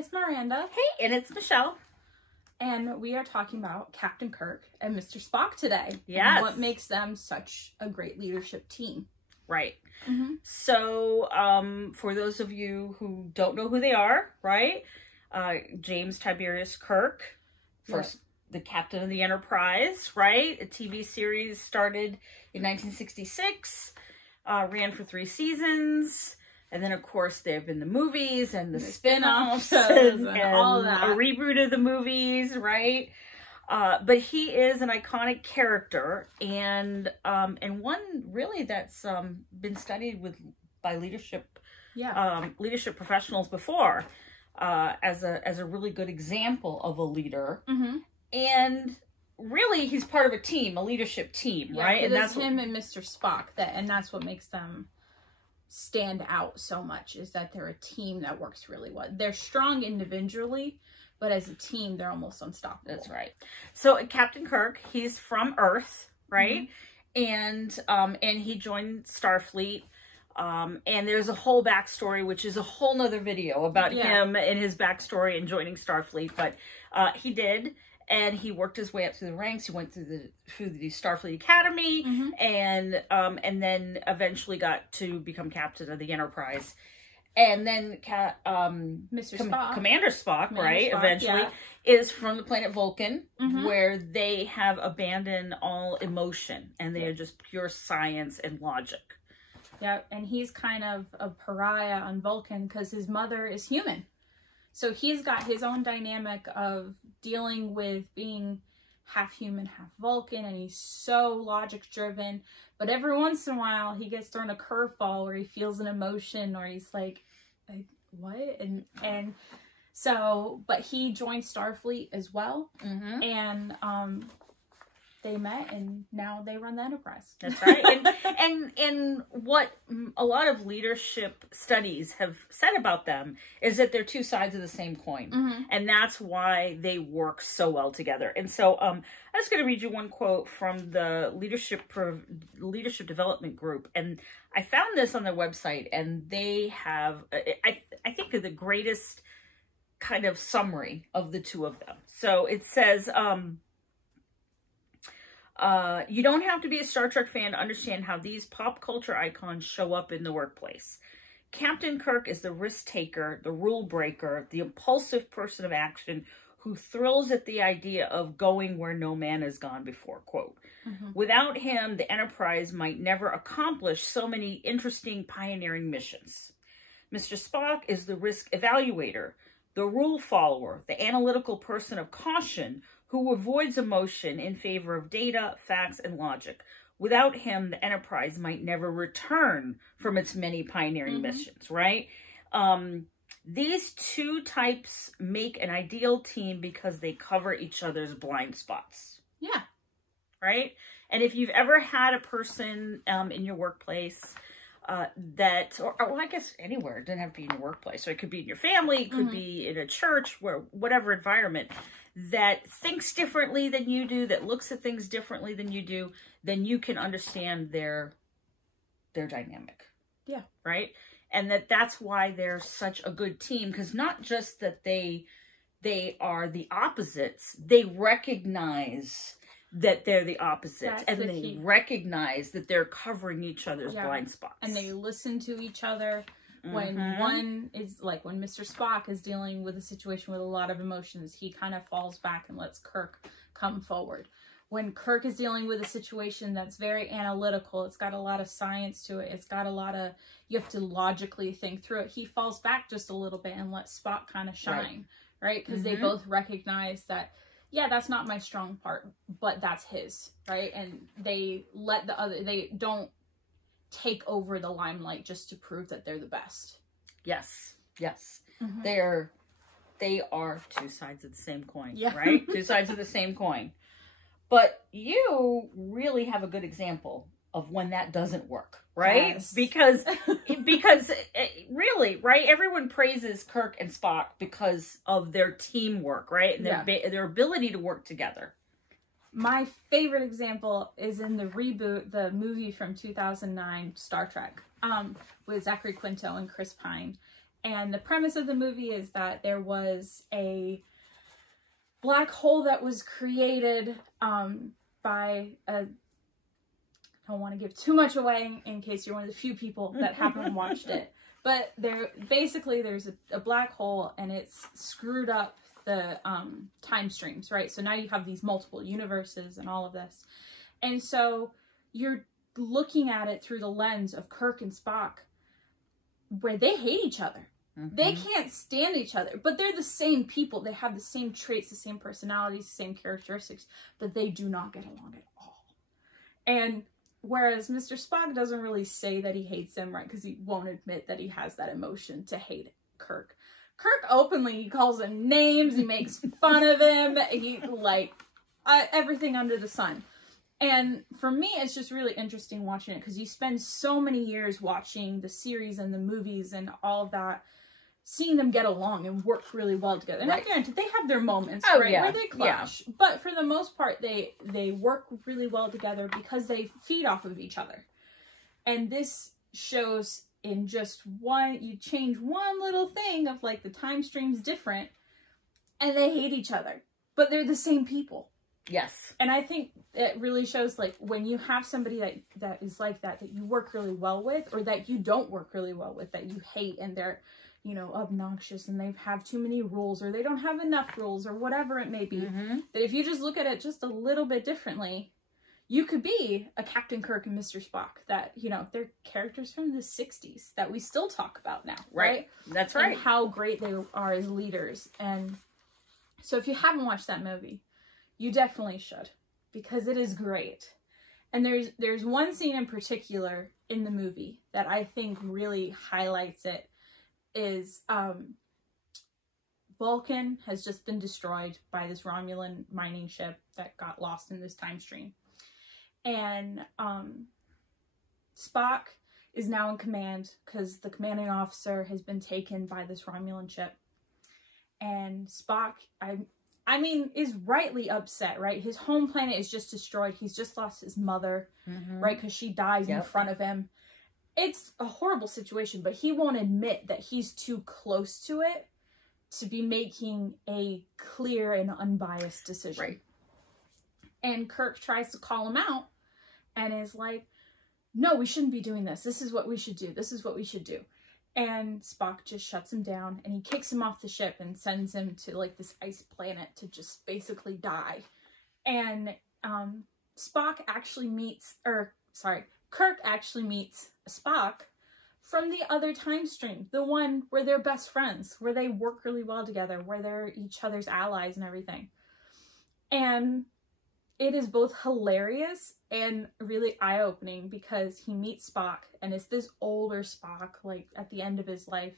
it's Miranda. Hey, and it's Michelle. And we are talking about Captain Kirk and Mr. Spock today. Yes. And what makes them such a great leadership team. Right. Mm-hmm. So, for those of you who don't know who they are, right? James Tiberius Kirk, first the captain of the Enterprise, right? A TV series started in 1966, ran for 3 seasons. And then, of course, there have been the movies and the spin-offs and all that. A reboot of the movies, right? But he is an iconic character and one really that's been studied by leadership professionals before as a really good example of a leader. Mm-hmm. And really, he's part of a team, a leadership team, right? And that's him and Mr. Spock. And that's what makes them stand out so much, is that they're a team that works really well. They're strong individually, but as a team, they're almost unstoppable. That's right. So Captain Kirk, he's from Earth, right? Mm-hmm. And he joined Starfleet. And there's a whole backstory, which is a whole nother video about him and his backstory and joining Starfleet. But he did. And he worked his way up through the ranks. He went through the Starfleet Academy, mm-hmm. and then eventually got to become captain of the Enterprise. And then Mr. Spock. Commander Spock, right? Eventually is from the planet Vulcan, mm-hmm. where they have abandoned all emotion and they are just pure science and logic. Yeah, and he's kind of a pariah on Vulcan because his mother is human. So he's got his own dynamic of dealing with being half human, half Vulcan, and he's so logic-driven. But every once in a while, he gets thrown a curveball where he feels an emotion, or he's like what? And so, but he joined Starfleet as well, mm-hmm. and they met, and now they run the Enterprise. That's right. and what a lot of leadership studies have said about them is that they're 2 sides of the same coin. Mm-hmm. And that's why they work so well together. And so I'm just going to read you one quote from the Leadership Development Group. And I found this on their website, and they have, I think, the greatest kind of summary of the 2 of them. So it says, you don't have to be a Star Trek fan to understand how these pop culture icons show up in the workplace. Captain Kirk is the risk taker, the rule breaker, the impulsive person of action who thrills at the idea of going where no man has gone before, quote. Mm-hmm. Without him, the Enterprise might never accomplish so many interesting pioneering missions. Mr. Spock is the risk evaluator, the rule follower, the analytical person of caution who avoids emotion in favor of data, facts, and logic. Without him, the Enterprise might never return from its many pioneering mm-hmm. missions, right? These 2 types make an ideal team because they cover each other's blind spots. Yeah. Right? And if you've ever had a person in your workplace or I guess anywhere, it doesn't have to be in your workplace. So it could be in your family, it could mm-hmm. be in a church, whatever environment, that thinks differently than you do, that looks at things differently than you do, then you can understand their dynamic. Yeah. Right? And that's why they're such a good team, because not just that they are the opposites, they recognize that they're the opposites, and they recognize that they're covering each other's blind spots. And they listen to each other. When mm-hmm. one is like, when Mr. Spock is dealing with a situation with a lot of emotions, he kind of falls back and lets Kirk come forward. When Kirk is dealing with a situation that's very analytical, it's got a lot of science to it, it's got a lot of, you have to logically think through it, he falls back just a little bit and lets Spock kind of shine, right? Because mm-hmm. they both recognize that, yeah, that's not my strong part, but that's his, right? And they let they don't take over the limelight just to prove that they're the best. Yes. Mm-hmm. They are 2 sides of the same coin, right? 2 sides of the same coin. But you really have a good example of when that doesn't work, right? Yes. Because really, right? Everyone praises Kirk and Spock because of their teamwork, right? And their ability to work together. My favorite example is in the reboot, the movie from 2009, Star Trek, with Zachary Quinto and Chris Pine. And the premise of the movie is that there was a black hole that was created by a... I don't want to give too much away in case you're one of the few people that haven't watched it. But there's a black hole, and it's screwed up the time streams, right? So now you have these multiple universes and all of this. And so you're looking at it through the lens of Kirk and Spock, where they hate each other. They can't stand each other, but they're the same people. They have the same traits, the same personalities, the same characteristics, but they do not get along at all. And whereas Mr. Spock doesn't really say that he hates him, right? Because he won't admit that he has that emotion to hate Kirk. Kirk openly, he calls him names, he makes fun of him, he, like, everything under the sun. And for me, it's just really interesting watching it, because you spend so many years watching the series and the movies and all of that, seeing them get along and work really well together. And granted, they have their moments, right, where they clash. Yeah. But for the most part, they work really well together because they feed off of each other. And this shows in just you change one little thing of, like, the time stream's different, and they hate each other. But they're the same people. Yes. And I think it really shows, like, when you have somebody that is like that you work really well with, or that you don't work really well with, that you hate, and they're, you know, obnoxious, and they have too many rules, or they don't have enough rules, or whatever it may be, that if you just look at it just a little bit differently, you could be a Captain Kirk and Mr. Spock that, you know, they're characters from the 60s that we still talk about now, right? That's right. And how great they are as leaders. And so if you haven't watched that movie, you definitely should, because it is great. And there's one scene in particular in the movie that I think really highlights it, is Vulcan has just been destroyed by this Romulan mining ship that got lost in this time stream. And Spock is now in command because the commanding officer has been taken by this Romulan ship. And Spock, I mean, is rightly upset, right? His home planet is just destroyed. He's just lost his mother, right? Because she dies in front of him. It's a horrible situation, but he won't admit that he's too close to it to be making a clear and unbiased decision. Right. And Kirk tries to call him out and is like, no, we shouldn't be doing this. This is what we should do. This is what we should do. And Spock just shuts him down, and he kicks him off the ship and sends him to, like, this ice planet to just basically die. And Kirk actually meets Spock from the other time stream, the one where they're best friends, where they work really well together, where they're each other's allies and everything. And it is both hilarious and really eye-opening, because he meets Spock, and it's this older Spock, like, at the end of his life,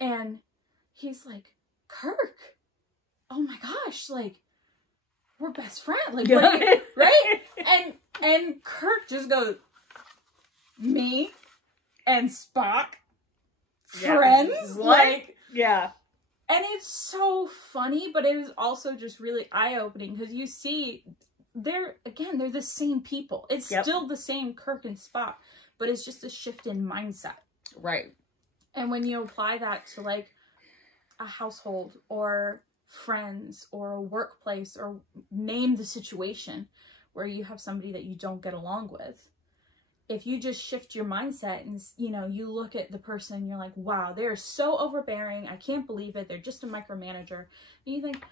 and he's like, Kirk, oh my gosh, like, we're best friends, like, right? And Kirk just goes, me and Spock, friends? What? Like, yeah. And it's so funny, but it is also just really eye-opening, because you see, they're the same people. It's still the same Kirk and Spock, but it's just a shift in mindset. Right. And when you apply that to, like, a household or friends or a workplace, or name the situation where you have somebody that you don't get along with, if you just shift your mindset and, you know, you look at the person and you're like, wow, they're so overbearing, I can't believe it, they're just a micromanager. And you think,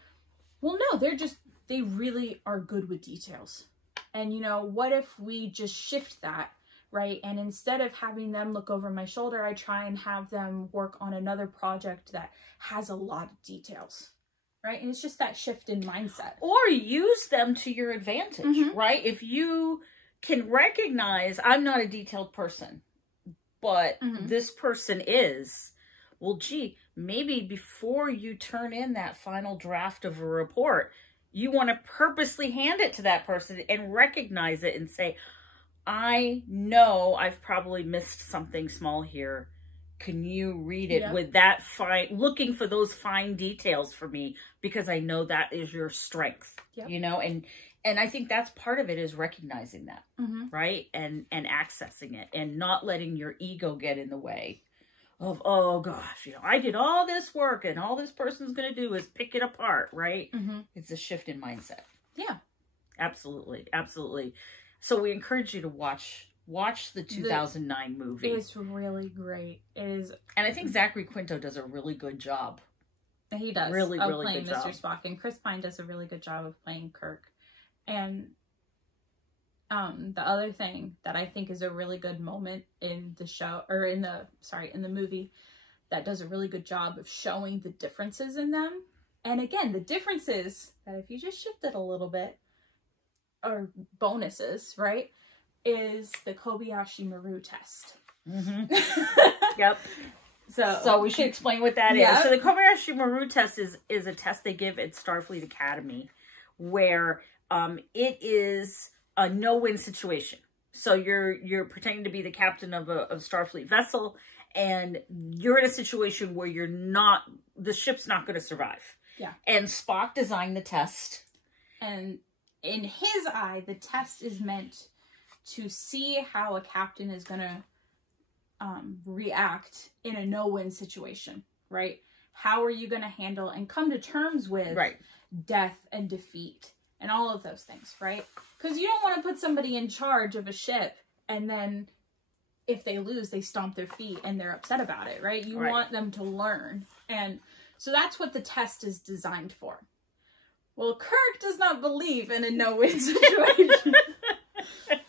well, no, they really are good with details. And, you know, what if we just shift that, right? And instead of having them look over my shoulder, I try and have them work on another project that has a lot of details, right? And it's just that shift in mindset. Or use them to your advantage, right? If you can recognize, I'm not a detailed person, but this person is, well, gee, maybe before you turn in that final draft of a report, you want to purposely hand it to that person and recognize it and say, I know I've probably missed something small here. Can you read it with that looking for those fine details for me? Because I know that is your strength, you know? And I think that's part of it, is recognizing that, right? And accessing it and not letting your ego get in the way of, oh gosh, you know, I did all this work and all this person's going to do is pick it apart, right? It's a shift in mindset. Yeah. Absolutely. Absolutely. So we encourage you to watch the 2009 movie. It's really great. It is. And I think Zachary Quinto does a really good job. He does. Really playing good Mr. job. Spock. And Chris Pine does a really good job of playing Kirk. And the other thing that I think is a really good moment in the show, or in the movie, that does a really good job of showing the differences in them. And again, the differences that if you just shift it a little bit, are bonuses, right? Is the Kobayashi Maru test. Yep. So we should explain what that is. So the Kobayashi Maru test is a test they give at Starfleet Academy, where it is a no-win situation. So you're pretending to be the captain of a Starfleet vessel, and you're in a situation where the ship's not going to survive. Yeah. And Spock designed the test. And in his eye, the test is meant to see how a captain is going to react in a no-win situation, right? How are you going to handle and come to terms with death and defeat and all of those things, right? Because you don't want to put somebody in charge of a ship and then if they lose, they stomp their feet and they're upset about it, right? You want them to learn. And so that's what the test is designed for. Well, Kirk does not believe in a no-win situation.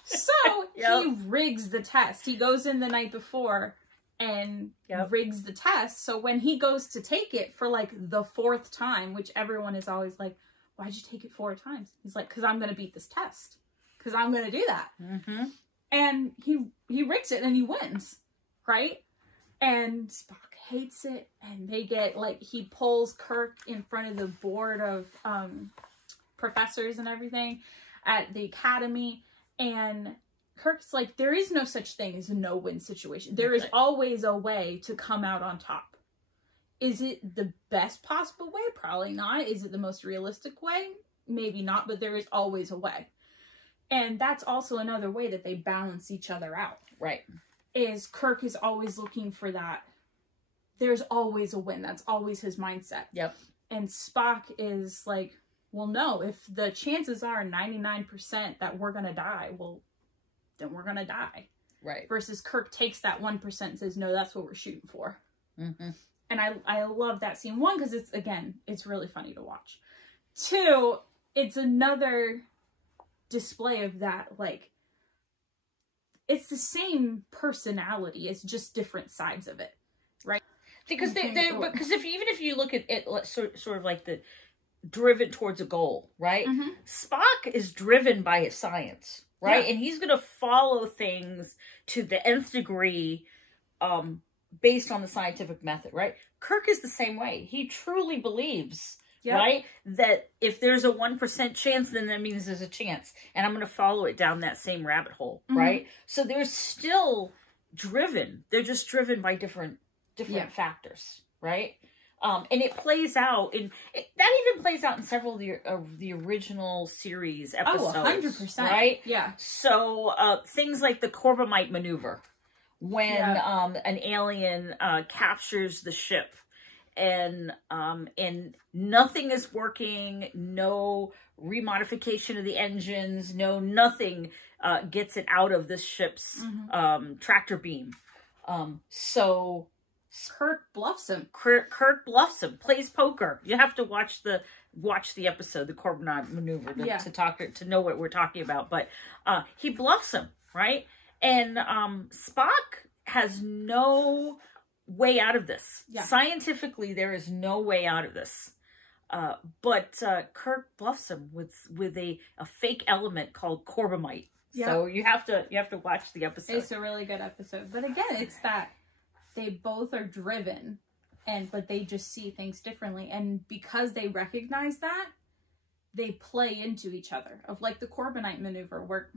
So he rigs the test. He goes in the night before and rigs the test. So when he goes to take it for like the 4th time, which everyone is always like, why'd you take it 4 times? He's like, because I'm going to beat this test. Because I'm going to do that. And he rigs it and he wins, right? And Spock hates it. And they get, like, he pulls Kirk in front of the board of professors and everything at the academy. And Kirk's like, there is no such thing as a no-win situation. There is always a way to come out on top. Is it the best possible way? Probably not. Is it the most realistic way? Maybe not, but there is always a way. And that's also another way that they balance each other out. Right. Is Kirk is always looking for that. There's always a win. That's always his mindset. Yep. And Spock is like, well, no, if the chances are 99% that we're going to die, well, then we're going to die. Right. Versus Kirk takes that 1% and says, no, that's what we're shooting for. And I love that scene. 1, because it's really funny to watch. 2, it's another display of that, like, it's the same personality. It's just different sides of it. Right? Because because even if you look at it sort of like the driven towards a goal, right? Spock is driven by his science, right? And he's going to follow things to the nth degree based on the scientific method, right? Kirk is the same way. He truly believes, right, that if there's a 1% chance, then that means there's a chance. And I'm going to follow it down that same rabbit hole, right? So they're still driven. They're just driven by different factors, right? And it plays out that even plays out in several of the original series episodes. Oh, 100%. Right? Yeah. So things like the Corbomite maneuver, when an alien captures the ship and nothing is working, no remodification of the engines, nothing gets it out of this ship's tractor beam. So Kirk bluffs him. Kirk bluffs him, plays poker. You have to watch the episode, the Corbomite maneuver, to know what we're talking about. But he bluffs him, right? And Spock has no way out of this. Scientifically, there is no way out of this. But Kirk bluffs him with a fake element called Corbomite. So you have to watch the episode. It's a really good episode. But again, it's that they both are driven, but they just see things differently. And because they recognize that, they play into each other. Of like the Corbomite maneuver, where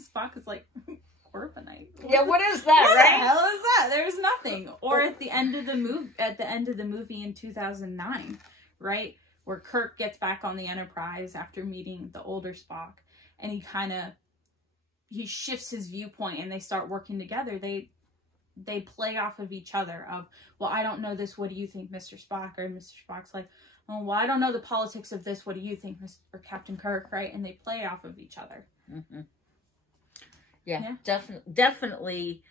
Spock is like, Corbomite? What is that? What the hell is that? There's nothing. Or at the end of the movie in 2009, right, where Kirk gets back on the Enterprise after meeting the older Spock, and he shifts his viewpoint, and they start working together. they play off of each other of, well, I don't know this, what do you think, Mr. Spock? Or Mr. Spock's like, oh, well, I don't know the politics of this, what do you think, or Captain Kirk, right? And they play off of each other. Yeah. Definitely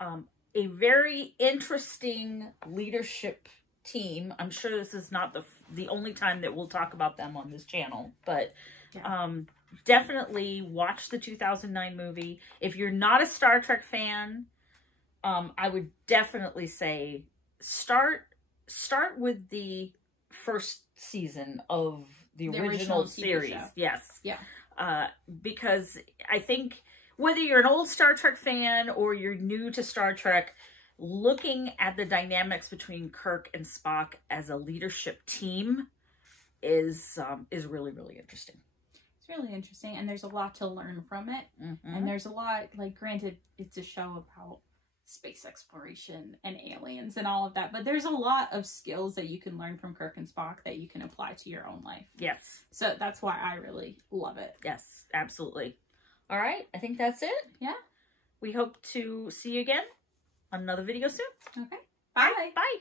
a very interesting leadership team. I'm sure this is not the only time that we'll talk about them on this channel, but definitely watch the 2009 movie. If you're not a Star Trek fan, I would definitely say start with the first season of the original series. Show. Yes. Yeah. Because I think whether you're an old Star Trek fan or you're new to Star Trek, looking at the dynamics between Kirk and Spock as a leadership team is really, really interesting. It's really interesting, and there's a lot to learn from it. And there's a lot, like, granted, it's a show about space exploration and aliens and all of that, but there's a lot of skills that you can learn from Kirk and Spock that you can apply to your own life. Yes. So that's why I really love it. Yes, absolutely. All right, I think that's it. Yeah. We hope to see you again on another video soon. Okay. Bye. Bye.